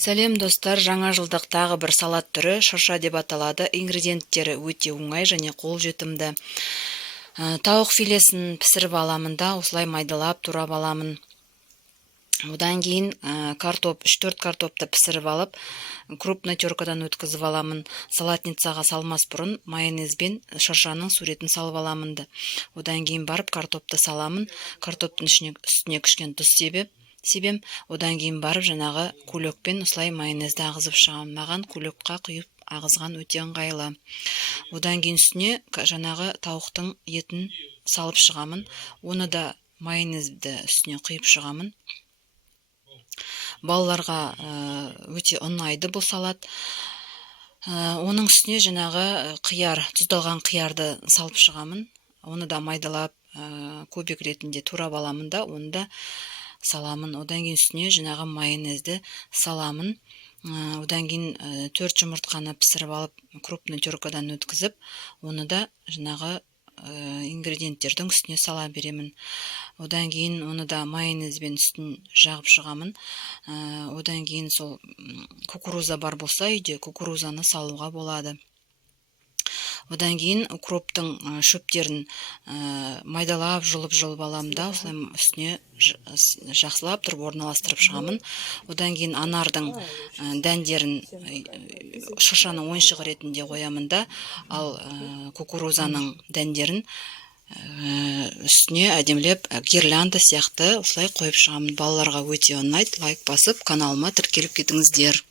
Сәлем достар, жаңа жылдық тағы бір салат түрі шырша деп аталады. Ингредиенттері өте оңай және қолжетімді. Тауық филесін пісіріп аламын да, осылай майдалап турап аламын. Одан кейін 3-4 картопты пісіріп алып, крупный теркадан өткізіп аламын. Салатницаға салмас бұрын майонезбен шыршаның суретін салып аламын. Одан кейін барып картопты саламын. Картоптың үстіне кішкене тұз себем. Одан кейін барып жаңағы көйлекпен осылай майонезді ағызып шығамын. Маған көйлекқа құйып ағызған өте ыңғайлы. Одан кейін үстіне жаңағы тауықтың етін салып шығамын. Оны да майонезді үстіне құйып шығамын. Балаларға өте ұнайды бұл салат. Оның үстіне жаңағы тұздалған қиярды салып шығамын. Оны да майдалап көбік ретінде турап аламын да, оны да саламын. Одан кейін үстіне жаңағы майонезді саламын. Одан кейін 4 жұмыртқаны пісіріп алып, крупный теркадан өткізіп, оны да жаңағы ингредиенттердің үстіне сала беремін. Одан кейін оны да майонезбен үстін жағып шығамын. Одан кейін сол кукуруза бар болса үйде, кукурузаны салуға болады. Одан кейін укроптың шөптерін майдалап, жұлып аламын да, осылай үстіне жақсылап тұрып орналастырып шығамын. Одан кейін анардың дәндерін шыршаның ойыншығы ретінде қоямын да, ал кукурузаның дәндерін үстіне әдемілеп гирлянда сияқты осылай қойып шығамын. Балаларға өте ұнайды. Лайк басып, каналыма тіркеліп кетіңіздер.